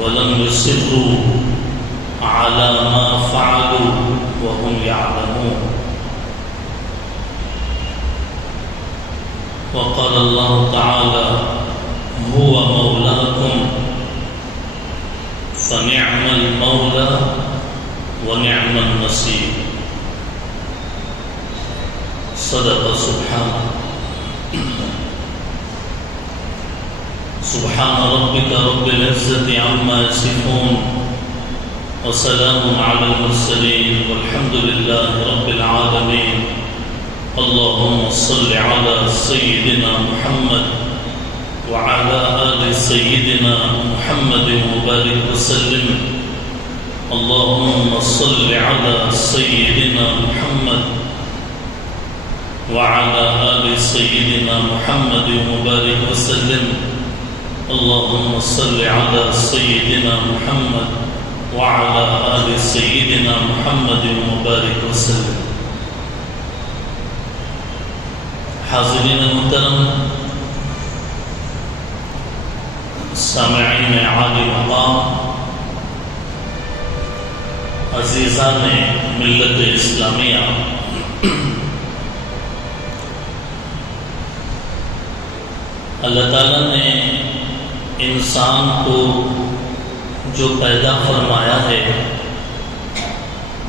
ولم يصروا على ما فعلوا وهم يعلمون. وقال الله تعالى: هو مولاكم فنعم المولى ونعم النصير. صدق سبحانه. سبحان ربك رب العزة عما يصفون وسلام على المرسلين والحمد لله رب العالمين. اللهم صل على سيدنا محمد وعلى آل سيدنا محمد وبارك وسلم. اللهم صل على سيدنا محمد وعلى آل سيدنا محمد وبارك وسلم. اللهم صل على سيدنا محمد وعلى آل سيدنا محمد وبارك وسلم. حاضرین محترم، سامعین عالی مقام، عزیزان ملت اسلامیہ، اللہ تعالیٰ نے انسان کو جو پیدا فرمایا ہے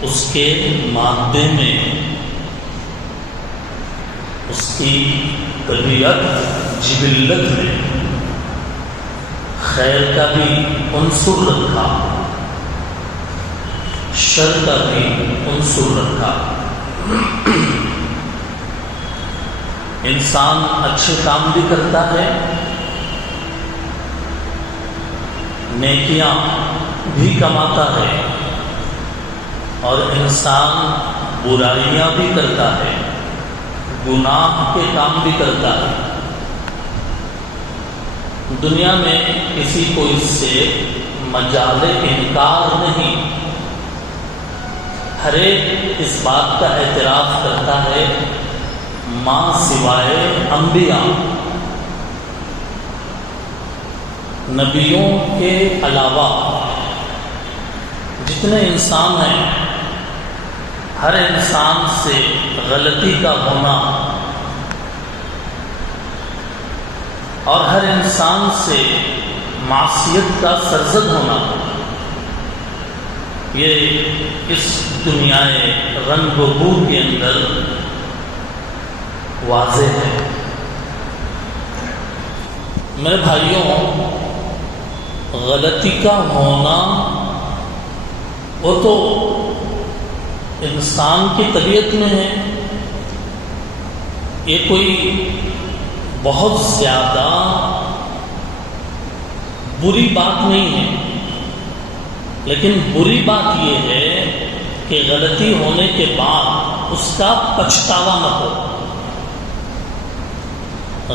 اس کے مادے میں اس کی طبیعت جبلت میں خیر کا بھی عنصر رکھا، شر کا بھی عنصر رکھا. انسان اچھے کام بھی کرتا ہے، نیکیاں بھی کماتا ہے، اور انسان برائیاں بھی کرتا ہے، گناہ کے کام بھی کرتا ہے. دنیا میں کسی کو اس سے مجال انکار نہیں. ہر ایک اس بات کا اعتراف کرتا ہے ماں سوائے انبیاء، نبیوں کے علاوہ جتنے انسان ہیں، ہر انسان سے غلطی کا ہونا اور ہر انسان سے معصیت کا سرزد ہونا، یہ اس دنیا رنگ و بو کے اندر واضح ہے. میرے بھائیوں، غلطی کا ہونا وہ تو انسان کی طبیعت میں ہے. یہ کوئی بہت زیادہ بری بات نہیں ہے، لیکن بری بات یہ ہے کہ غلطی ہونے کے بعد اس کا پچھتاوا نہ ہو.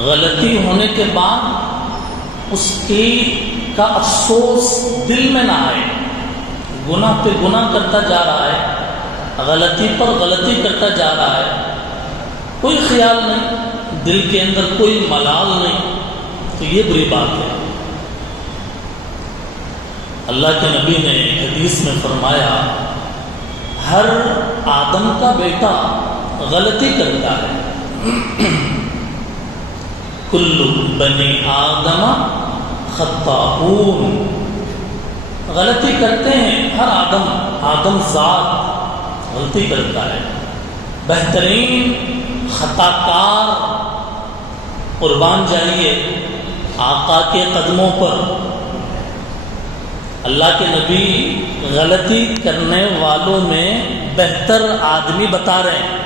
غلطی ہونے کے بعد اس کا افسوس دل میں نہ آئے. گناہ پہ گناہ کرتا جا رہا ہے، غلطی پر غلطی کرتا جا رہا ہے، کوئی خیال نہیں، دل کے اندر کوئی ملال نہیں، تو یہ بری بات ہے. اللہ کے نبی نے حدیث میں فرمایا، ہر آدم کا بیٹا غلطی کرتا ہے. کل بنی آدم خطاؤون، غلطی کرتے ہیں. ہر آدم ذات غلطی کرتا ہے. بہترین خطا کار قربان جائیے آقا کے قدموں پر. اللہ کے نبی غلطی کرنے والوں میں بہتر آدمی بتا رہے ہیں.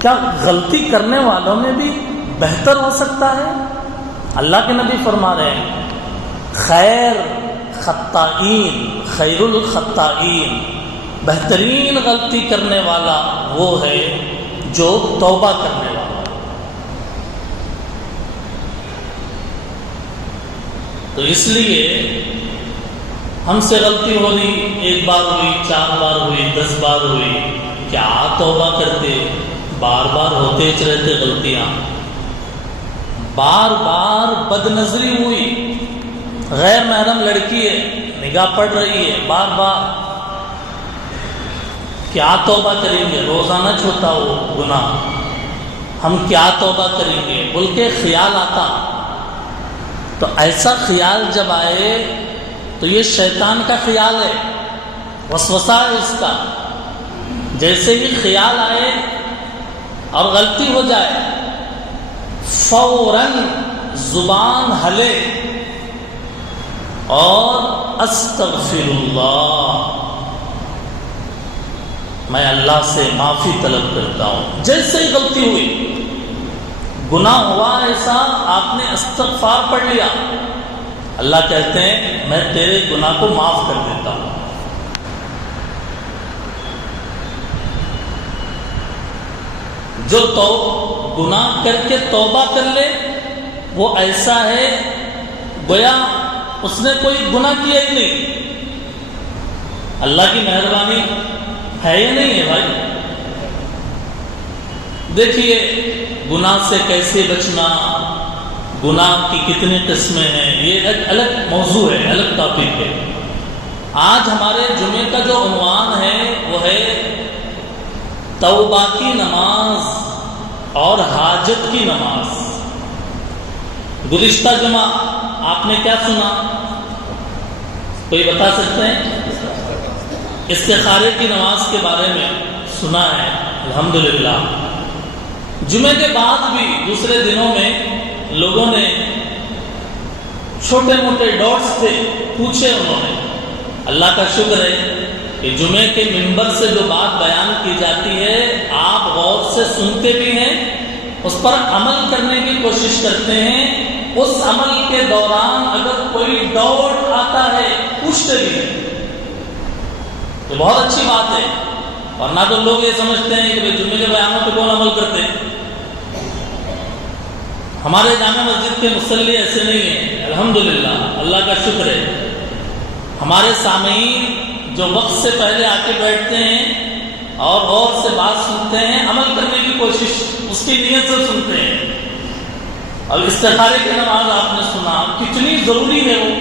کیا غلطی کرنے والوں میں بھی بہتر ہو سکتا ہے؟ اللہ کے نبی فرما رہے ہیں، خیر خطائین، خیر الخطائین، بہترین غلطی کرنے والا وہ ہے جو توبہ کرنے والا. تو اس لیے ہم سے غلطی ہوئی، ایک بار ہوئی، 4 بار ہوئی، 10 بار ہوئی، کیا توبہ کرتے؟ بار بار ہوتے رہتے غلطیاں. بار بار بد نظری ہوئی، غیر محرم لڑکی ہے، نگاہ پڑ رہی ہے بار بار، کیا توبہ کریں گے؟ روزانہ چھوٹا ہو گناہ، ہم کیا توبہ کریں گے بول کے خیال آتا. تو ایسا خیال جب آئے تو یہ شیطان کا خیال ہے، وسوسہ ہے اس کا. جیسے ہی خیال آئے اور غلطی ہو جائے فوراً زبان ہلے اور استغفر اللہ، میں اللہ سے معافی طلب کرتا ہوں. جیسے ہی غلطی ہوئی، گناہ ہوا ایسا، آپ نے استغفار پڑھ لیا، اللہ کہتے ہیں میں تیرے گناہ کو معاف کر دیتا ہوں. جو گناہ کر کے توبہ کر لے وہ ایسا ہے گویا اس نے کوئی گناہ کیا ہی نہیں. اللہ کی مہربانی ہے یا نہیں ہے بھائی؟ دیکھیے گناہ سے کیسے بچنا، گناہ کی کتنی قسمیں ہیں، یہ ایک الگ موضوع ہے، الگ ٹاپک ہے. آج ہمارے جمعے کا جو عنوان ہے وہ ہے توبہ کی نماز اور حاجت کی نماز. گزشتہ جمعہ آپ نے کیا سنا؟ کوئی بتا سکتے ہیں؟ استخارے کی نماز کے بارے میں سنا ہے الحمدللہ. جمعے کے بعد بھی دوسرے دنوں میں لوگوں نے چھوٹے موٹے ڈاٹس تھے پوچھے انہوں نے. اللہ کا شکر ہے کہ جمعے کے منبر سے جو بات بیان کی جاتی ہے آپ غور سے سنتے بھی ہیں، اس پر عمل کرنے کی کوشش کرتے ہیں. اس عمل کے دوران اگر کوئی ڈاؤٹ آتا ہے پوچھتے بھی ہیں، تو بہت اچھی بات ہے. اور نہ تو لوگ یہ سمجھتے ہیں کہ جمعے کے بیانوں پہ کون عمل کرتے ہیں. ہمارے جامع مسجد کے مصلی ایسے نہیں ہیں الحمدللہ، اللہ کا شکر ہے. ہمارے سامعین جو وقت سے پہلے آ کے بیٹھتے ہیں اور غور سے بات سنتے ہیں، عمل کرنے کی کوشش اس کی نیت سے سنتے ہیں. اور استخارے کی نماز آپ نے سنا کتنی ضروری ہے، وہ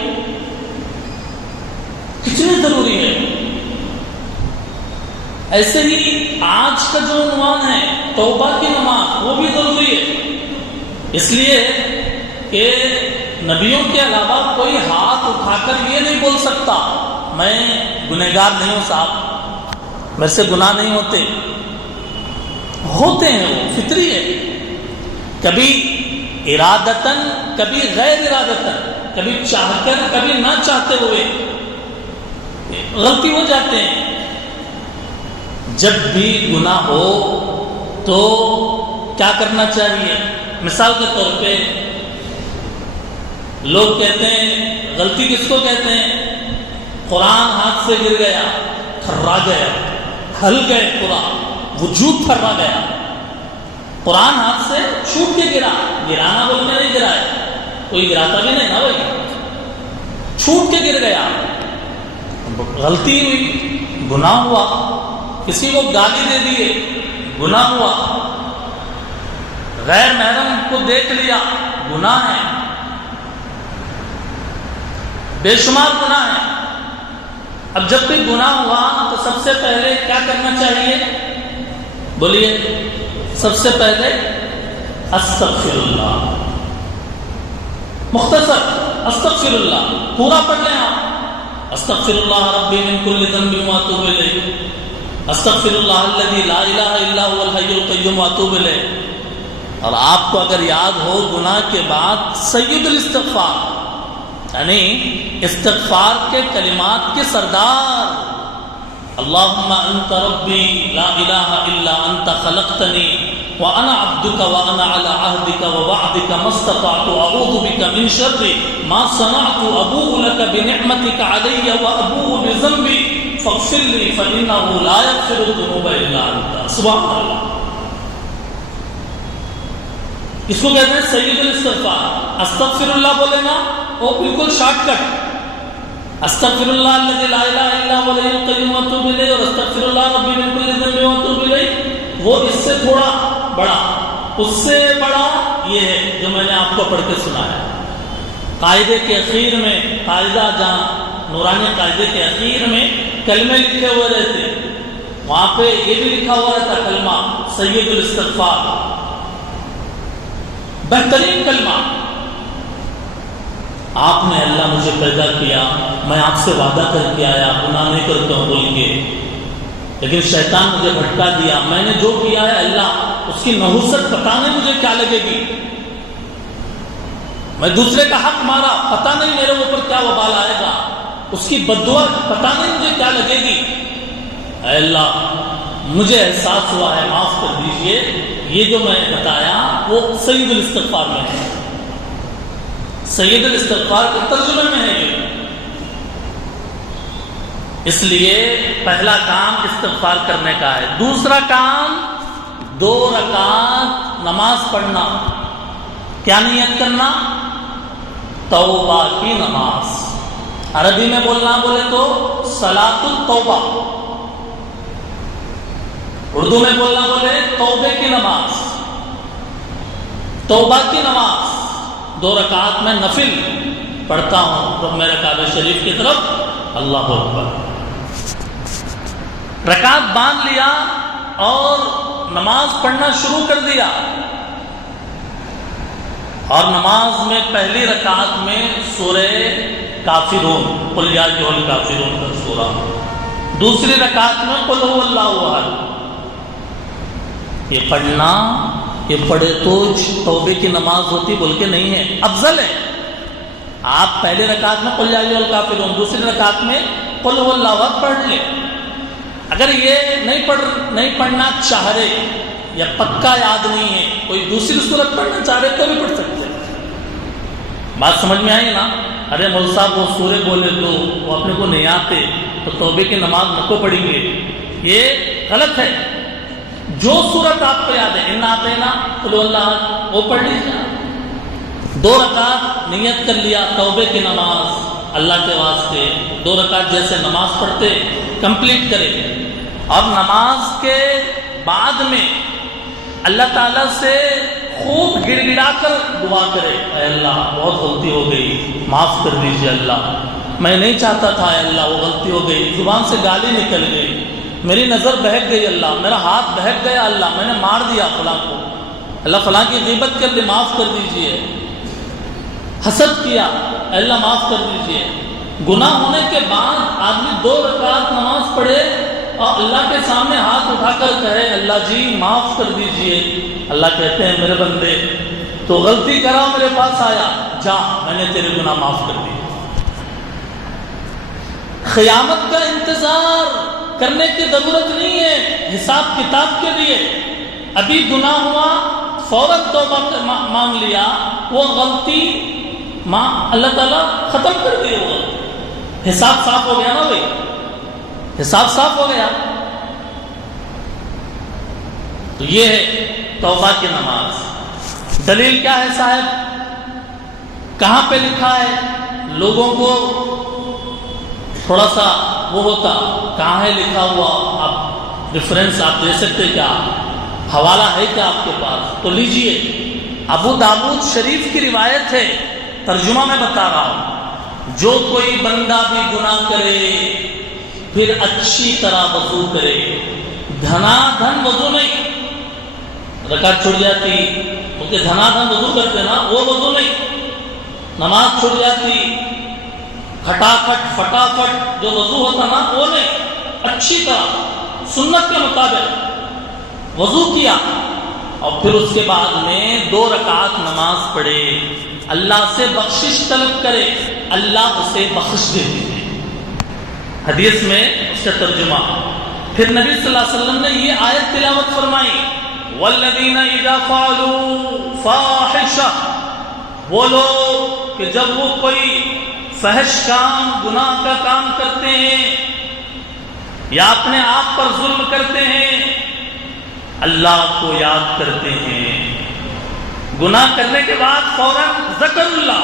کتنی ضروری ہے. ایسے ہی آج کا جو عنوان ہے توبہ کی نماز، وہ بھی ضروری ہے. اس لیے کہ نبیوں کے علاوہ کوئی ہاتھ اٹھا کر یہ نہیں بول سکتا میں گنہگار نہیں ہوں صاحب، میرے سے گناہ نہیں ہوتے. ہوتے ہیں، وہ فطری ہے. کبھی ارادتاً، کبھی غیر ارادتاً، کبھی چاہ کر کبھی نہ چاہتے ہوئے غلطی ہو جاتے ہیں. جب بھی گناہ ہو تو کیا کرنا چاہیے؟ مثال کے طور پہ لوگ کہتے ہیں، غلطی کس کو کہتے ہیں؟ قرآن ہاتھ سے گر گیا، تھرا گیا، ہل گئے، قرآن وجود تھرا گیا. قرآن ہاتھ سے چھوٹ کے گرا، گرانا بول کے نہیں گرا ہے، کوئی گراتا بھی نہیں نا بھائی، چھوٹ کے گر گیا، غلطی ہوئی، گناہ ہوا. کسی کو گالی دے دیے، گناہ ہوا. غیر محرم کو دیکھ لیا، گناہ ہے. بے شمار گناہ ہے. اب جب بھی گناہ ہوا تو سب سے پہلے کیا کرنا چاہیے؟ بولیے. سب سے پہلے استغفر اللہ. مختصر استغفر اللہ پورا پڑھ لیں آپ. استغفر اللہ ربی من کل ذنب واتوب الیہ، استغفر اللہ الذی لا الہ الا هو الحی القیوم واتوب الیہ. اور آپ کو اگر یاد ہو گناہ کے بعد سید الاستغفار، یعنی استغفار کے کلمات کے سردار، اللہم انت ربی لا الہ الا انت خلقتنی وانا عبدک وانا علی عہدک ووعدک ما استطعت اعوذ بک من شر ما صنعت ابوء لک بنعمتک علی وابوء بذنبی فاغفر لی فانہ لا یغفر الذنوب الا انت. سبحان اللہ. اس کو کہتے ہیں سید الاستغفار. استغفر اللہ بولے نا وہ بالکل شارٹ کٹ، استغفر اللہ الذی لا الہ الا هو الحی القیوم واتوب الیہ، اور استغفر اللہ ربی من کل ذنب واتوب الیہ وہ اس سے تھوڑا بڑا. اس سے بڑا یہ ہے جو میں نے آپ کو پڑھ کے سنایا. قاعدے کے اخیر میں، قاعدہ جہاں نورانی قاعدے کے اخیر میں کلمے لکھے ہوئے رہتے، وہاں پہ یہ بھی لکھا ہوا رہتا کلمہ سید الاستغفار، بہترین کلمہ. آپ نے اللہ مجھے پیدا کیا، میں آپ سے وعدہ کر کے آیا گناہ نہیں کرتا ہوں بول کے، لیکن شیطان مجھے بھٹکا دیا، میں نے جو کیا ہے اللہ اس کی نحوست پتہ نہیں مجھے کیا لگے گی، میں دوسرے کا حق مارا، پتہ نہیں میرے اوپر کیا وبال آئے گا، اس کی بددعا پتہ نہیں مجھے کیا لگے گی. اے اللہ مجھے احساس ہوا ہے، معاف کر دیجئے، یہ جو میں نے بتایا وہ سید الاستغفار میں ہے، سید الاستغفار کے ترجمے میں ہے یہ. اس لیے پہلا کام استغفار کرنے کا ہے. دوسرا کام 2 رکعت نماز پڑھنا. کیا نیت کرنا؟ توبہ کی نماز. عربی میں بولنا بولے تو صلاۃ التوبہ، اردو میں بولنا بولے توبے کی نماز، توبہ کی نماز. 2 رکعت میں نفل پڑھتا ہوں رب میرے کعبہ شریف کی طرف، اللہ اکبر. رکعت باندھ لیا اور نماز پڑھنا شروع کر دیا، اور نماز میں پہلی رکعت میں سورہ کافرون، قل یا ایھا الکافرون کا سورہ، دوسری رکعت میں قل هو اللہ احد. یہ پڑھنا، یہ پڑھے تو توبے کی نماز ہوتی بول کے نہیں ہے، افضل ہے. آپ پہلے رکعت میں قل یا ایھا الکافرون، دوسری رکعت میں قل هو اللہ احد پڑھ لیں. اگر یہ نہیں پڑھنا چاہ رہے یا پکا یاد نہیں ہے، کوئی دوسری صورت پڑھنا چاہ رہے تو بھی پڑھ سکتے ہیں. بات سمجھ میں آئی نا؟ ارے مول صاحب وہ سورے بولے تو وہ اپنے کو نہیں آتے تو توبے کی نماز نہ کو پڑھیں گے، یہ غلط ہے. جو صورت آپ کو یاد ہے، انا اعطینا قل اللہ، وہ پڑھ لیجیے. 2 رکعت نیت کر لیا توبے کی نماز اللہ کے واسطے. 2 رکعت جیسے نماز پڑھتے کمپلیٹ کرے، اور نماز کے بعد میں اللہ تعالیٰ سے خوب گڑ گڑا کر دعا کرے، اے اللہ بہت غلطی ہو گئی، معاف کر دیجیے اللہ، میں نہیں چاہتا تھا، اے اللہ وہ غلطی ہو گئی، زبان سے گالی نکل گئی، میری نظر بہک گئی اللہ، میرا ہاتھ بہک گیا اللہ، میں نے مار دیا فلاں کو، اللہ فلاں کی غیبت کر لی، معاف کر دیجیے، حسد کیا، اے اللہ معاف کر دیجیے. گناہ ہونے کے بعد آدمی 2 رکعت نماز پڑھے اور اللہ کے سامنے ہاتھ اٹھا کر کہے اللہ جی معاف کر دیجئے. اللہ کہتے ہیں میرے بندے تو غلطی کرا میرے پاس آیا، جا میں نے تیرے گناہ معاف کر دیے. قیامت کا انتظار کرنے کی ضرورت نہیں ہے حساب کتاب کے لیے. ابھی گناہ ہوا فوراً توبہ مانگ لیا، وہ غلطی اللہ تعالیٰ ختم کر دی، وہ حساب صاف ہو گیا نا بھائی، حساب صاف ہو گیا. تو یہ ہے توبہ کی نماز. دلیل کیا ہے صاحب؟ کہاں پہ لکھا ہے؟ لوگوں کو تھوڑا سا وہ ہوتا کہاں ہے لکھا ہوا، آپ ریفرنس آپ دے سکتے کیا؟ حوالہ ہے کیا آپ کے پاس؟ تو لیجئے. ابو داؤد شریف کی روایت ہے، ترجمہ میں بتا رہا ہوں. جو کوئی بندہ بھی گناہ کرے پھر اچھی طرح وضو کرے، دھنا دھن وضو نہیں، رکعت چھوٹ جاتی کیونکہ دھنا دھن وضو کرتے نا، وہ وضو نہیں، نماز چھوٹ جاتی کھٹاکھٹ فٹافٹ جو وضو ہوتا نا وہ نہیں، اچھی طرح سنت کے مطابق وضو کیا، اور پھر اس کے بعد میں 2 رکعت نماز پڑھے، اللہ سے بخشش طلب کرے، اللہ اسے بخش دیتے ہیں. حدیث میں اس کا ترجمہ. پھر نبی صلی اللہ علیہ وسلم نے یہ آیت تلاوت فرمائی، والذین اذا فعلوا فاحشہ، وہ لوگ کہ جب وہ کوئی فحش کام، گناہ کا کام کرتے ہیں یا اپنے آپ پر ظلم کرتے ہیں، اللہ کو یاد کرتے ہیں. گناہ کرنے کے بعد فوراً ذکر اللہ،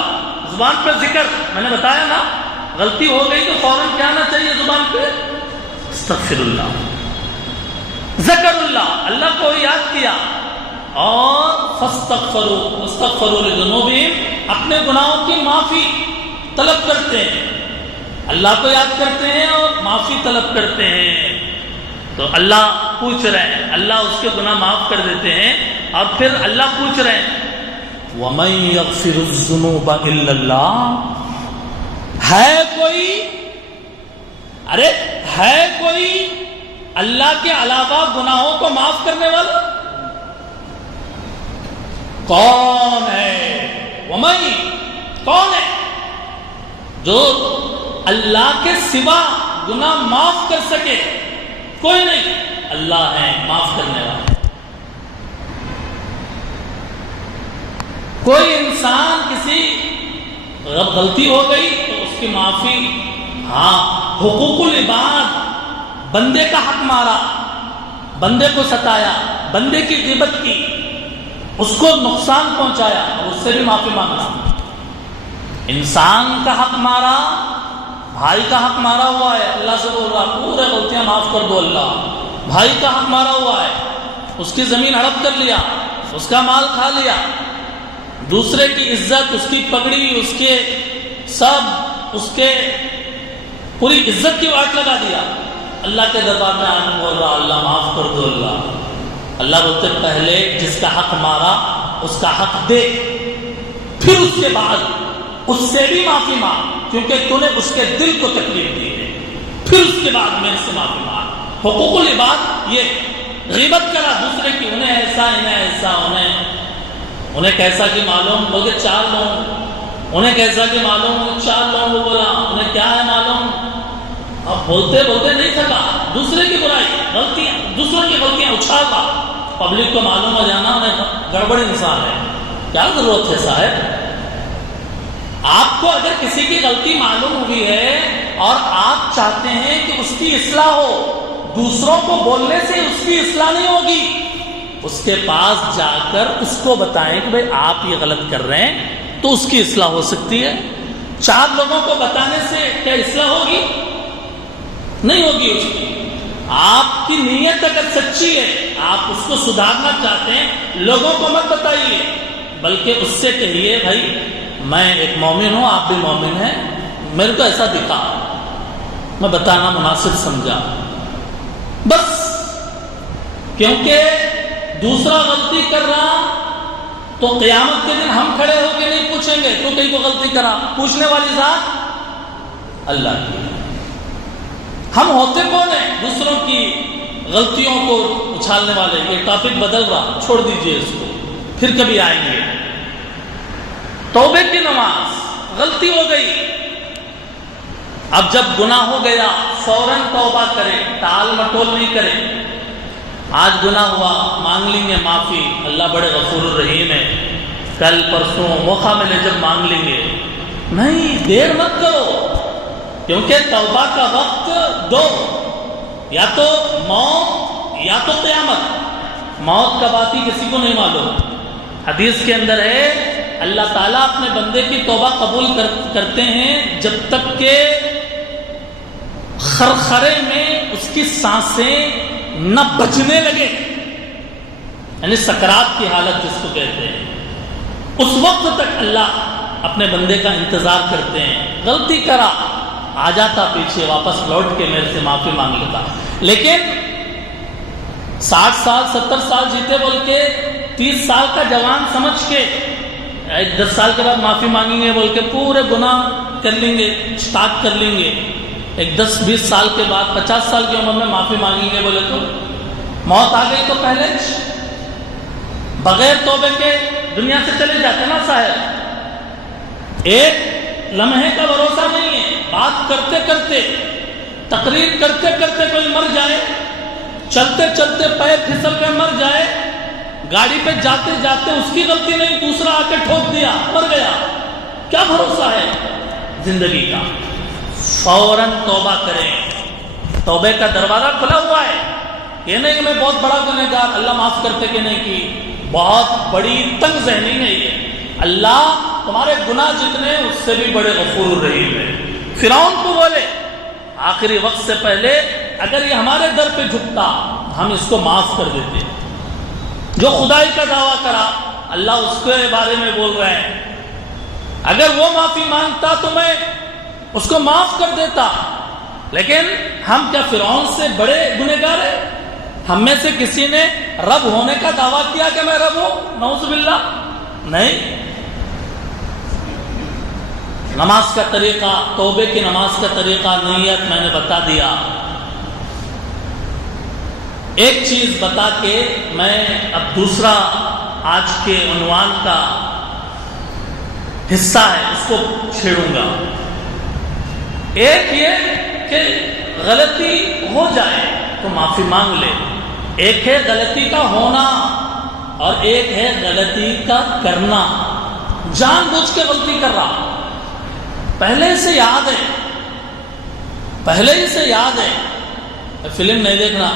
زبان پہ ذکر، میں نے بتایا نا غلطی ہو گئی تو فوراً کیا آنا چاہیے زبان پہ؟ استغفر اللہ، ذکر اللہ، اللہ کو یاد کیا. اور فاستغفروا لذنوبہم، اپنے گناہوں کی معافی طلب کرتے ہیں، اللہ کو یاد کرتے ہیں اور معافی طلب کرتے ہیں، تو اللہ پوچھ رہے ہیں، اللہ اس کے گناہ معاف کر دیتے ہیں، اور پھر اللہ پوچھ رہے ہیں وَمَن يَغْفِرُ الذُّنُوبَ إِلَّا اللَّهُ، ہے کوئی اللہ کے علاوہ گناہوں کو معاف کرنے والا؟ کون ہے؟ وَمَن، کون ہے جو اللہ کے سوا گناہ معاف کر سکے؟ کوئی نہیں، اللہ ہے معاف کرنے والا۔ کوئی انسان کسی غلطی ہو گئی تو اس کی معافی، ہاں حقوق العباد، بندے کا حق مارا، بندے کو ستایا، بندے کی غیبت کی، اس کو نقصان پہنچایا، اور اس سے بھی معافی مانگنا۔ انسان کا حق مارا، بھائی کا حق مارا ہوا ہے، اللہ سے بول رہا پورے غلطیاں معاف کر دو اللہ۔ بھائی کا حق مارا ہوا ہے، اس کی زمین ہڑپ کر لیا، اس کا مال کھا لیا، دوسرے کی عزت، اس کی پگڑی، اس کے سب، اس کے پوری عزت کی واٹ لگا دیا، اللہ کے دربار میں آنے بول رہا اللہ معاف کر دو اللہ۔ اللہ بولتے پہلے جس کا حق مارا اس کا حق دے، پھر اس کے بعد اس سے بھی معافی مانگ، کیونکہ تو نے اس کے دل کو تکلیف دی ہے، پھر اس کے بعد میرے سے معافی مانگ۔ حقوق العباد یہ غیبت کرا دوسرے کی، انہیں ایسا، انہیں ایسا، انہیں کیسا کہ معلوم، بولتے 4 لوگ، انہیں کیسا کہ معلوم، 4 لوگوں کو بولا، انہیں کیا ہے معلوم، اب بولتے بولتے نہیں تھکا، دوسرے کی برائی، غلطیاں، دوسروں کی غلطیاں اچھالتا، پبلک کو معلوم ہو جانا انہیں گڑبڑ انسان ہے۔ کیا ضرورت ہے صاحب؟ آپ کو اگر کسی کی غلطی معلوم ہوئی ہے اور آپ چاہتے ہیں کہ اس کی اصلاح ہو، دوسروں کو بولنے سے اس کی اصلاح نہیں ہوگی، اس کے پاس جا کر اس کو بتائیں کہ بھئی آپ یہ غلط کر رہے ہیں تو اس کی اصلاح ہو سکتی ہے۔ 4 لوگوں کو بتانے سے کیا اصلاح ہوگی؟ نہیں ہوگی اس کی۔ آپ کی نیت اگر سچی ہے، آپ اس کو سدھارنا چاہتے ہیں، لوگوں کو مت بتائیے، بلکہ اس سے کہیے بھائی میں ایک مومن ہوں، آپ بھی مومن ہیں، میرے کو ایسا دکھا، میں بتانا مناسب سمجھا، بس۔ کیونکہ دوسرا غلطی کر رہا تو قیامت کے دن ہم کھڑے ہو کے نہیں پوچھیں گے تو کہیں کو غلطی کرا، پوچھنے والی ذات اللہ کی۔ ہم ہوتے کون ہیں دوسروں کی غلطیوں کو اچھالنے والے؟ یہ ٹاپک بدل رہا، چھوڑ دیجئے اس کو، پھر کبھی آئیں گے۔ توبے کی نماز، غلطی ہو گئی، اب جب گناہ ہو گیا فوراً توبہ کرے، ٹال مٹول نہیں کرے۔ آج گناہ ہوا، مانگ لیں گے معافی، اللہ بڑے غفور الرحیم ہے، کل پرسوں موقع ملے جب مانگ لیں گے، نہیں، دیر مت کرو، کیونکہ توبہ کا وقت 2، یا تو موت یا تو قیامت۔ موت کب آتی کسی کو نہیں معلوم۔ حدیث کے اندر ہے اللہ تعالیٰ اپنے بندے کی توبہ قبول کرتے ہیں جب تک کہ خرخرے میں اس کی سانسیں نہ بچنے لگے، یعنی سکرات کی حالت جس کو کہتے ہیں، اس وقت تک اللہ اپنے بندے کا انتظار کرتے ہیں۔ غلطی کرا، آ جاتا پیچھے، واپس لوٹ کے میرے سے معافی مانگ لیتا، لیکن 60 سال 70 سال جیتے بول کے 30 سال کا جوان سمجھ کے 10 سال کے بعد معافی مانگیں گے بول کے پورے گناہ کر لیں گے، اسٹارٹ کر لیں گے، 10-20 سال کے بعد 50 سال کی عمر میں معافی مانگیں گے بولے تو موت آ گئی تو پہلے بغیر توبے کے دنیا سے چلے جاتے نا صاحب۔ ایک لمحے کا بھروسہ نہیں ہے، بات کرتے کرتے، تقریر کرتے کرتے کوئی مر جائے، چلتے چلتے پیر پھسل کے مر جائے، گاڑی پہ جاتے جاتے اس کی غلطی نہیں، دوسرا آ کے ٹھوک دیا، مر گیا، کیا بھروسہ ہے زندگی کا؟ فوراً توبہ کریں، توبے کا دروازہ کھلا ہوا ہے۔ یہ نہیں کہ میں بہت بڑا گنہگار، اللہ معاف کرتے کہ نہیں کی، بہت بڑی تنگ ذہنی ہے یہ۔ اللہ تمہارے گناہ جتنے اس سے بھی بڑے غفور الرحیم ہے۔ فرعون کو بولے آخری وقت سے پہلے اگر یہ ہمارے در پہ جھکتا ہم اس کو معاف کر دیتے، جو خدائی کا دعویٰ کرا، اللہ اس کے بارے میں بول رہے ہیں، اگر وہ معافی مانگتا تو میں اس کو معاف کر دیتا، لیکن ہم کیا فرعون سے بڑے گنہگار ہیں؟ ہم میں سے کسی نے رب ہونے کا دعویٰ کیا کہ میں رب ہوں؟ نعوذ باللہ، نہیں۔ نماز کا طریقہ، توبے کی نماز کا طریقہ، نیت میں نے بتا دیا۔ ایک چیز بتا کے میں اب دوسرا آج کے عنوان کا حصہ ہے اس کو چھیڑوں گا۔ ایک یہ کہ غلطی ہو جائے تو معافی مانگ لے، ایک ہے غلطی کا ہونا اور ایک ہے غلطی کا کرنا، جان بوجھ کے غلطی کر رہا، پہلے سے یاد ہے، پہلے ہی سے یاد ہے، فلم نہیں دیکھنا،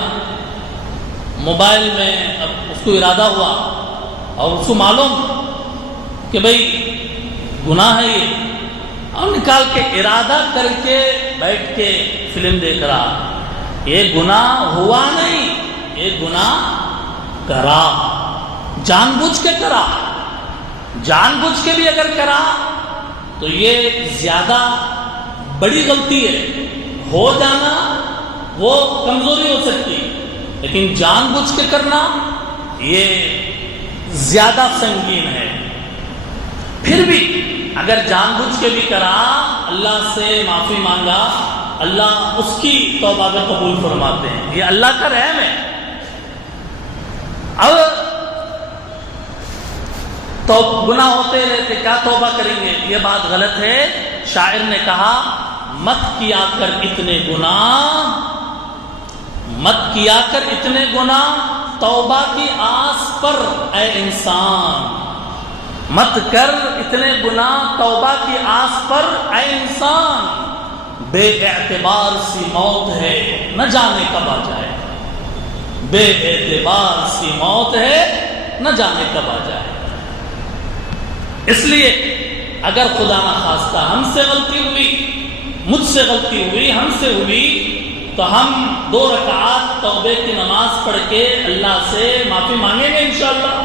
موبائل میں اب اس کو ارادہ ہوا اور اس کو معلوم کہ بھئی گناہ ہے یہ، اور نکال کے ارادہ کر کے بیٹھ کے فلم دیکھ رہا، یہ گناہ ہوا نہیں، یہ گناہ کرا، جان بوجھ کے کرا، جان بوجھ کے بھی اگر کرا تو یہ زیادہ بڑی غلطی ہے۔ ہو جانا وہ کمزوری ہو سکتی، لیکن جان بوجھ کے کرنا یہ زیادہ سنگین ہے۔ پھر بھی اگر جان بوجھ کے بھی کرا، اللہ سے معافی مانگا، اللہ اس کی توبہ کو قبول فرماتے ہیں، یہ اللہ کا رحم ہے۔ اب تو گناہ ہوتے رہتے، کیا توبہ کریں گے؟ یہ بات غلط ہے۔ شاعر نے کہا مت کیا کر اتنے گناہ، مت کیا کر اتنے گناہ، توبہ کی آس پر اے انسان، مت کر اتنے گناہ توبہ کی آس پر اے انسان، بے اعتبار سی موت ہے نہ جانے کب آ جائے، بے اعتبار سی موت ہے نہ جانے کب آ جائے۔ اس لیے اگر خدا نخواستہ ہم سے غلطی ہوئی، مجھ سے غلطی ہوئی، ہم سے ہوئی، تو ہم 2 رکعات توبے کی نماز پڑھ کے اللہ سے معافی مانگیں گے انشاءاللہ،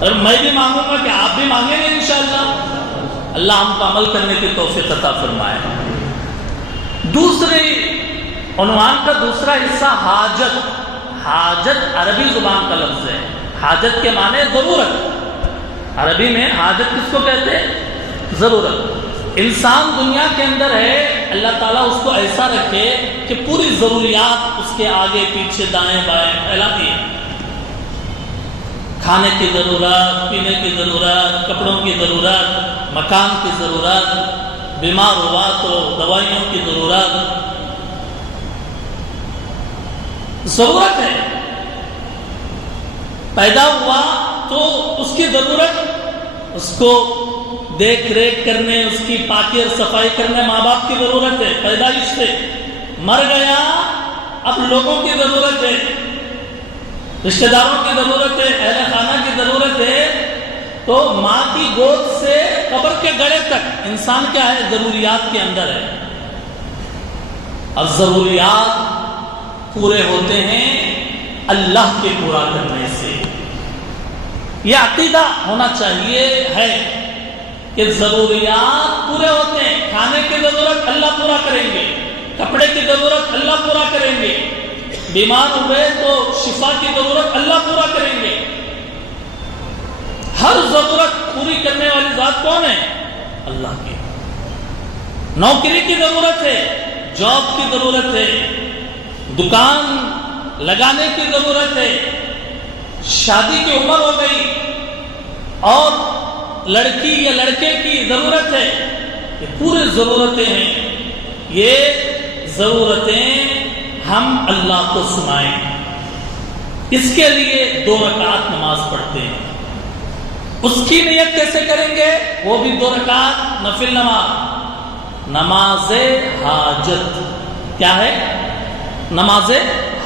اور میں بھی مانگوں گا کہ آپ بھی مانگیں گے انشاءاللہ۔ اللہ ہم کو عمل کرنے کی توفیق عطا فرمائے۔ دوسرے عنوان کا دوسرا حصہ حاجت۔ حاجت عربی زبان کا لفظ ہے، حاجت کے معنی ضرورت، عربی میں حاجت کس کو کہتے ہیں؟ ضرورت۔ انسان دنیا کے اندر ہے، اللہ تعالیٰ اس کو ایسا رکھے کہ پوری ضروریات اس کے آگے پیچھے دائیں بائیں پھیلا دیے، کھانے کی ضرورت، پینے کی ضرورت، کپڑوں کی ضرورت، مکان کی ضرورت، بیمار ہوا تو دوائیوں کی ضرورت، ضرورت ہے، پیدا ہوا تو اس کی ضرورت، اس کو دیکھ ریکھ کرنے، اس کی پاکی اور صفائی کرنے ماں باپ کی ضرورت ہے پیدائش سے، مر گیا اب لوگوں کی ضرورت ہے، رشتہ داروں کی ضرورت ہے، اہل خانہ کی ضرورت ہے، تو ماں کی گود سے قبر کے گڑے تک انسان کیا ہے؟ ضروریات کے اندر ہے، اور ضروریات پورے ہوتے ہیں اللہ کے پورا کرنے سے۔ یہ عقیدہ ہونا چاہیے ہے کہ ضروریات پورے ہوتے ہیں، کھانے کی ضرورت اللہ پورا کریں گے، کپڑے کی ضرورت اللہ پورا کریں گے، بیمار ہوئے تو شفا کی ضرورت اللہ پورا کریں گے۔ ہر ضرورت پوری کرنے والی ذات کون ہے؟ اللہ کی۔ نوکری کی ضرورت ہے، جاب کی ضرورت ہے، دکان لگانے کی ضرورت ہے، شادی کی عمر ہو گئی اور لڑکی یا لڑکے کی ضرورت ہے، یہ پورے ضرورتیں ہیں، یہ ضرورتیں ہم اللہ کو سنائیں، اس کے لیے 2 رکعت نماز پڑھتے ہیں۔ اس کی نیت کیسے کریں گے؟ وہ بھی 2 رکعت نفل نماز، نماز حاجت۔ کیا ہے؟ نماز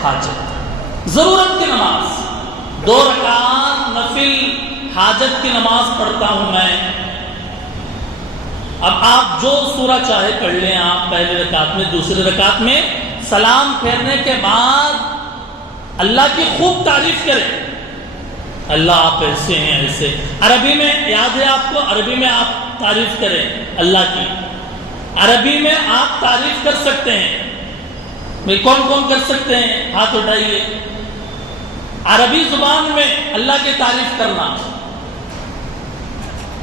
حاجت، ضرورت کی نماز، 2 رکعت نفل حاجت کی نماز پڑھتا ہوں میں۔ اب آپ جو سورہ چاہے پڑھ لیں، آپ پہلے رکعت میں، دوسری رکعت میں، سلام پھیرنے کے بعد اللہ کی خوب تعریف کریں، اللہ آپ ایسے ہیں ایسے. عربی میں یاد ہے آپ کو, عربی میں آپ تعریف کریں اللہ کی, عربی میں آپ تعریف کر سکتے ہیں. میں کون کون کر سکتے ہیں؟ ہاتھ اٹھائیے. عربی زبان میں اللہ کی تعریف کرنا.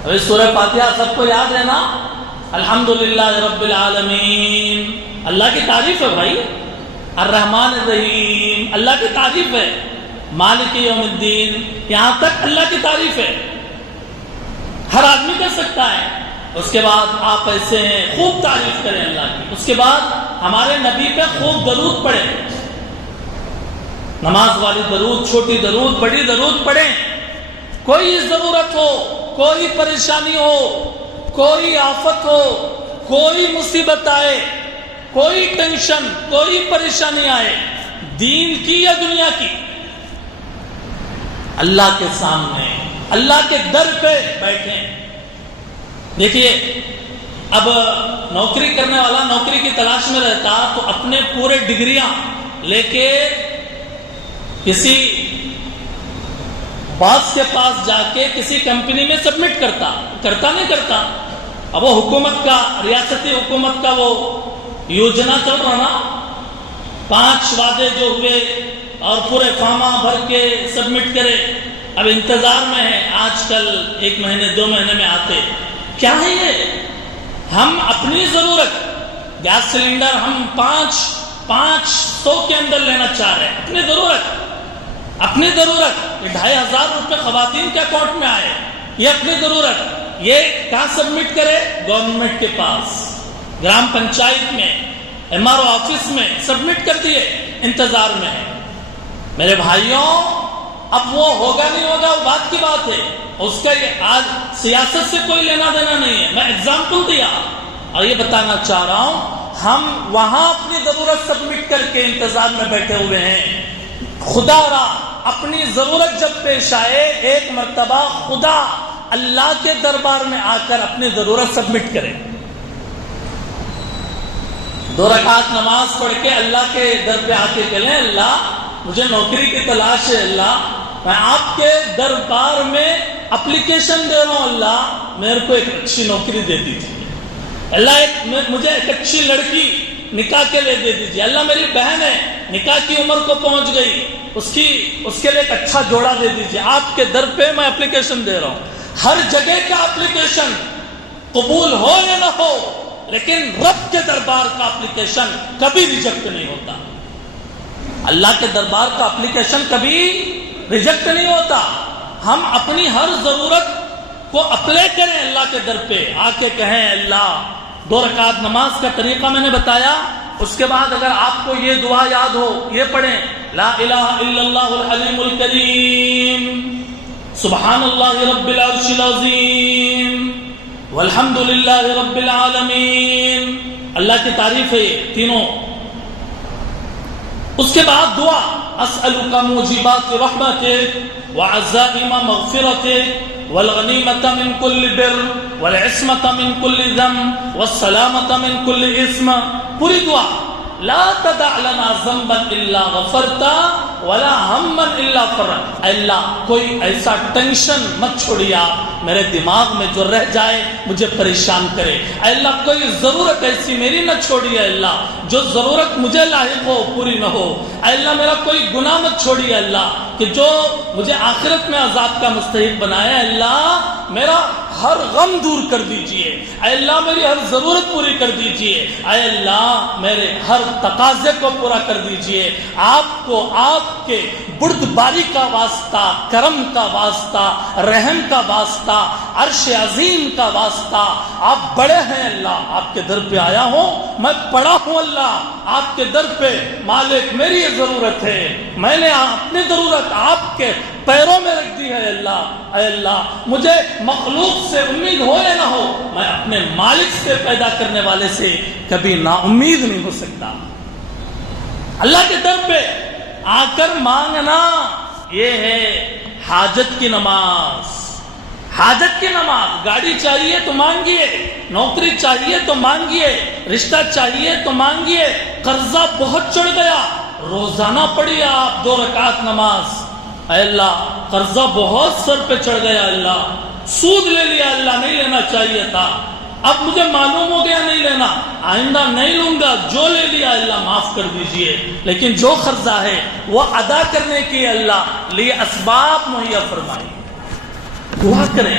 ابھی سورہ فاتحہ سب کو یاد ہے نا, الحمدللہ رب العالمین, اللہ کی تعریف ہے بھائی. الرحمن الرحیم اللہ کی تعریف ہے. مالک یوم الدین, یہاں تک اللہ کی تعریف ہے, ہر آدمی کر سکتا ہے. اس کے بعد آپ ایسے ہیں, خوب تعریف کریں اللہ کی. اس کے بعد ہمارے نبی پہ خوب درود پڑھیں, نماز والی درود, چھوٹی درود, بڑی درود پڑھیں. کوئی ضرورت ہو, کوئی پریشانی ہو, کوئی آفت ہو, کوئی مصیبت آئے, کوئی ٹینشن, کوئی پریشانی آئے, دین کی یا دنیا کی, اللہ کے سامنے, اللہ کے در پہ بیٹھیں. دیکھیے, اب نوکری کرنے والا نوکری کی تلاش میں رہتا تو اپنے پورے ڈگریاں لے کے کسی باس کے پاس جا کے کسی کمپنی میں سبمٹ کرتا نہیں کرتا. اب وہ حکومت کا, ریاستی حکومت کا وہ یوجنا چل رہا نا, 5 وعدے جو ہوئے اور پورے فارما بھر کے سبمٹ کرے. اب انتظار میں ہے, آج کل 1 مہینے 2 مہینے میں آتے. کیا ہے یہ؟ ہم اپنی ضرورت, گیس سلنڈر ہم 500 کے اندر لینا چاہ رہے ہیں. اپنی ضرورت یہ 2500 روپے خواتین کے اکاؤنٹ میں آئے, یہ اپنی ضرورت. یہ کہاں سبمٹ کرے؟ گورنمنٹ کے پاس, گرام پنچایت میں, MRO آفس میں سبمٹ کر دیے, انتظار میں ہے. میرے بھائیوں, اب وہ ہوگا نہیں ہوگا وہ بات کی بات ہے, اس کا آج سیاست سے کوئی لینا دینا نہیں ہے. میں اگزامپل دیا اور یہ بتانا چاہ رہا ہوں, ہم وہاں اپنی ضرورت سبمٹ کر کے انتظار میں بیٹھے ہوئے ہیں. خدا را اپنی ضرورت جب پیش آئے, ایک مرتبہ خدا اللہ کے دربار میں آ کر اپنی ضرورت سبمٹ کرے. 2 رکعت نماز پڑھ کے اللہ کے در پہ آ کے کہیں, اللہ مجھے نوکری کی تلاش ہے, اللہ میں آپ کے دربار میں اپلیکیشن دے رہا ہوں, اللہ میرے کو ایک اچھی نوکری دے دیجیے, اللہ مجھے ایک اچھی لڑکی نکاح کے لیے دے دیجیے, اللہ میری بہن ہے نکاح کی عمر کو پہنچ گئی, اس کے لیے ایک اچھا جوڑا دے دیجیے. آپ کے در پہ میں اپلیکیشن دے رہا ہوں. ہر جگہ کا اپلیکیشن قبول ہو یا نہ ہو, لیکن رب کے دربار کا اپلیکیشن کبھی ریجیکٹ نہیں ہوتا. اللہ کے دربار کا اپلیکیشن کبھی ریجیکٹ نہیں ہوتا. ہم اپنی ہر ضرورت کو اپلائی کریں اللہ کے در پہ, آ کے کہیں اللہ. 2 رکعت نماز کا طریقہ میں نے بتایا. اس کے بعد اگر آپ کو یہ دعا یاد ہو, یہ پڑھیں, لا الہ الا اللہ العلیم الکریم, سبحان اللہ رب العرش العظیم, والحمد للہ رب العالمین. اللہ کی تعریف ہے تینوں. اس کے بعد دعا, اسألک موجبات رحمتک وعزائم مغفرتک والغنیمۃ من کل بر والعصمۃ من کل ذنب والسلامۃ من کل اثم. پوری دعا, لا تدع لنا ذنبا الا غفرتا ولا ہما الا فرجتا. اللہ کوئی ایسا ٹینشن مت چھوڑیا میرے دماغ میں جو رہ جائے مجھے پریشان کرے. اللہ کوئی ضرورت ایسی میری نہ چھوڑیے, اللہ جو ضرورت مجھے لاحق ہو پوری نہ ہو. اللہ میرا کوئی گناہ مت چھوڑیے, اللہ کہ جو مجھے آخرت میں عذاب کا مستحق بنایا. اللہ میرا ہر غم دور کر دیجئے, اے اللہ میری ہر ضرورت پوری کر دیجئے, اے اللہ میرے ہر تقاضے کو پورا کر دیجئے. آپ کو آپ کے بردباری کا واسطہ, کرم کا واسطہ, رحم کا واسطہ, عرش عظیم کا واسطہ. آپ بڑے ہیں اللہ, آپ کے در پہ آیا ہوں, میں پڑا ہوں اللہ آپ کے در پہ. مالک میری یہ ضرورت ہے, میں نے اپنی ضرورت آپ کے پیروں میں رکھ دی ہے اللہ. اے اللہ مجھے مخلوق سے امید ہو یا نہ ہو, میں اپنے مالک سے پیدا کرنے والے سے کبھی نا امید نہیں ہو سکتا. اللہ کے در پہ آ کر مانگنا, یہ ہے حاجت کی نماز. حاجت کی نماز. گاڑی چاہیے تو مانگیے, نوکری چاہیے تو مانگیے, رشتہ چاہیے تو مانگیے, قرضہ بہت چڑھ گیا, روزانہ پڑھیے آپ 2 رکعت نماز. اے اللہ قرضہ بہت سر پہ چڑھ گیا، اللہ سود لے لیا، اللہ نہیں لینا چاہیے تھا، اب مجھے معلوم ہو گیا نہیں لینا، آئندہ نہیں لوں گا، جو لے لیا اللہ معاف کر دیجئے، لیکن جو قرضہ ہے وہ ادا کرنے کی اللہ لیے اسباب مہیا فرمائیے۔ دعا کریں۔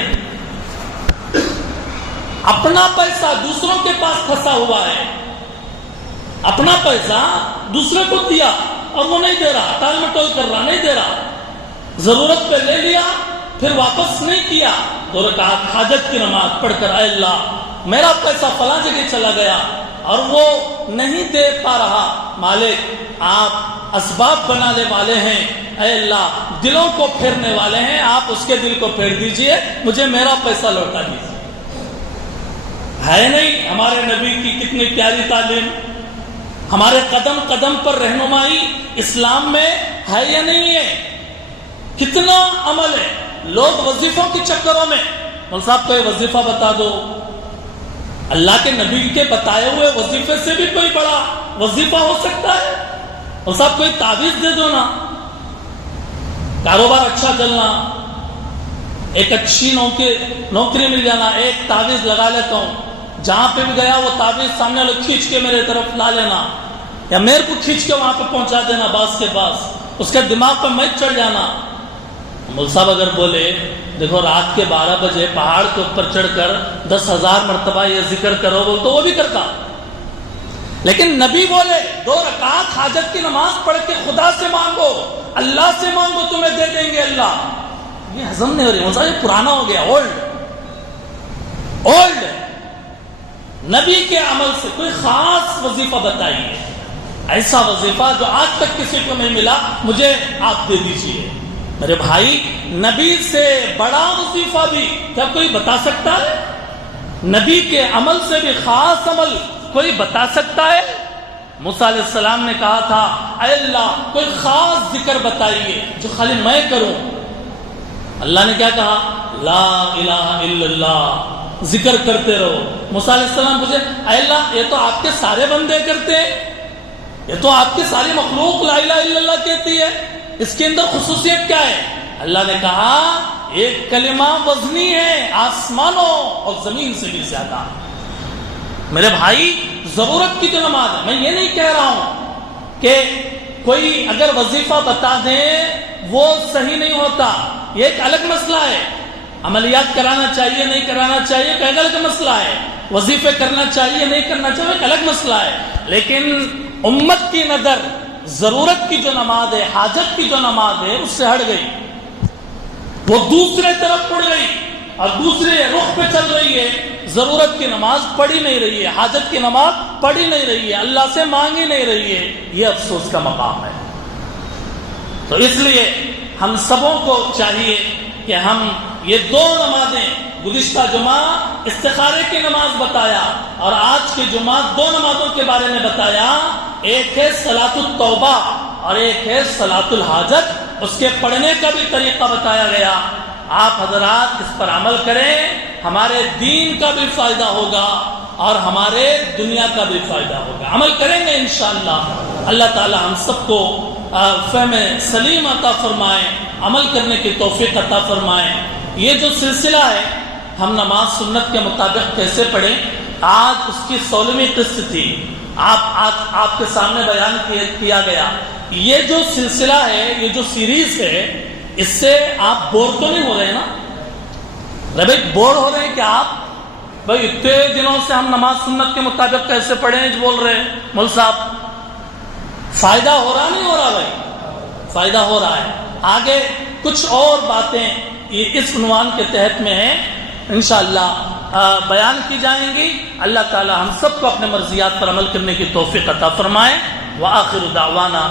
اپنا پیسہ دوسروں کے پاس پھنسا ہوا ہے، اپنا پیسہ دوسرے کو دیا اور وہ نہیں دے رہا، ٹال مٹول کر رہا، نہیں دے رہا، ضرورت پہ لے لیا پھر واپس نہیں کیا، 2 رکعت حاجت کی نماز پڑھ کر اے اللہ میرا پیسہ فلاں جگہ چلا گیا اور وہ نہیں دے پا رہا، مالک آپ اسباب بنانے والے ہیں، اے اللہ دلوں کو پھیرنے والے ہیں، آپ اس کے دل کو پھیر دیجئے، مجھے میرا پیسہ لوٹا دیجئے۔ ہے نہیں ہمارے نبی کی کتنی پیاری تعلیم، ہمارے قدم قدم پر رہنمائی اسلام میں ہے یا نہیں ہے؟ کتنا عمل ہے، لوگ وظیفوں کے چکروں میں، مولوی صاحب کوئی وظیفہ بتا دو، اللہ کے نبی کے بتائے ہوئے وظیفے سے بھی کوئی بڑا وظیفہ ہو سکتا ہے؟ مولوی صاحب کوئی تعویذ دے دو نا، کاروبار اچھا چلنا، ایک اچھی نوکری مل جانا، ایک تعویذ لگا لیتا ہوں، جہاں پہ بھی گیا وہ تعویذ سامنے والے کھینچ کے میرے طرف لا لینا، یا میرے کو کھینچ کے وہاں پہ پہنچا دینا باز کے پاس، اس کے دماغ پہ میچ چڑھ جانا۔ مول صاحب اگر بولے دیکھو رات کے 12 بجے پہاڑ کے اوپر چڑھ کر 10,000 مرتبہ یہ ذکر کرو بول تو وہ بھی کرتا، لیکن نبی بولے 2 رکعت حاجت کی نماز پڑھ کے خدا سے مانگو، اللہ سے مانگو، تمہیں دے دیں گے اللہ۔ یہ ہضم نہیں ہو رہی، مول صاحب یہ پرانا ہو گیا، اولڈ۔ نبی کے عمل سے کوئی خاص وظیفہ بتائیے، ایسا وظیفہ جو آج تک کسی کو نہیں ملا، مجھے آپ دے دیجئے۔ میرے بھائی نبی سے بڑا وظیفہ بھی کیا کوئی بتا سکتا ہے؟ نبی کے عمل سے بھی خاص عمل کوئی بتا سکتا ہے؟ موسیٰ علیہ السلام نے کہا تھا اے اللہ کوئی خاص ذکر بتائیے جو خالی میں کروں۔ اللہ نے کیا کہا؟ لا الہ الا اللہ، ذکر کرتے رہو۔ موسیٰ علیہ السلام پوچھے اے اللہ یہ تو آپ کے سارے بندے کرتے ہیں، یہ تو آپ کی ساری مخلوق لا الہ الا اللہ کہتی ہے، اس کے اندر خصوصیت کیا ہے؟ اللہ نے کہا ایک کلمہ وزنی ہے آسمانوں اور زمین سے بھی زیادہ۔ میرے بھائی ضرورت کی جو نماز ہے، میں یہ نہیں کہہ رہا ہوں کہ کوئی اگر وظیفہ بتا دیں وہ صحیح نہیں ہوتا، یہ ایک الگ مسئلہ ہے، عملیات کرانا چاہیے نہیں کرانا چاہیے ایک الگ مسئلہ ہے، وظیفے کرنا چاہیے نہیں کرنا چاہیے ایک الگ مسئلہ ہے، لیکن امت کی نظر ضرورت کی جو نماز ہے، حاجت کی جو نماز ہے اس سے ہٹ گئی، وہ دوسرے طرف مڑ گئی اور دوسرے رخ پہ چل رہی ہے، ضرورت کی نماز پڑھی نہیں رہی ہے، حاجت کی نماز پڑھی نہیں رہی ہے، اللہ سے مانگی نہیں رہی ہے، یہ افسوس کا مقام ہے۔ تو اس لیے ہم سبوں کو چاہیے کہ ہم یہ 2 نمازیں، گزشتہ جمعہ استخارے کی نماز بتایا اور آج کے جمعہ 2 نمازوں کے بارے میں بتایا، ایک ہے صلاۃ التوبہ اور ایک ہے صلاۃ الحاجت، اس کے پڑھنے کا بھی طریقہ بتایا گیا۔ آپ حضرات اس پر عمل کریں، ہمارے دین کا بھی فائدہ ہوگا اور ہمارے دنیا کا بھی فائدہ ہوگا، عمل کریں گے انشاءاللہ۔ اللہ تعالی ہم سب کو فہم سلیم عطا فرمائے، عمل کرنے کی توفیق عطا فرمائے۔ یہ جو سلسلہ ہے ہم نماز سنت کے مطابق کیسے پڑھیں، آج اس کی 16ویں قسط تھی، آپ کے سامنے بیان کیا گیا۔ یہ جو سلسلہ ہے، یہ جو سیریز ہے، اس سے آپ بور تو نہیں ہو رہے نا؟ بھائی بور ہو رہے ہیں کہ آپ بھائی اتنے دنوں سے ہم نماز سنت کے مطابق کیسے پڑھیں بول رہے ہیں مول صاحب؟ فائدہ ہو رہا نہیں ہو رہا؟ بھائی فائدہ ہو رہا ہے۔ آگے کچھ اور باتیں اس عنوان کے تحت میں ہیں، انشاءاللہ بیان کی جائیں گی۔ اللہ تعالی ہم سب کو اپنے مرضیات پر عمل کرنے کی توفیق عطا فرمائے۔ وآخر دعوانا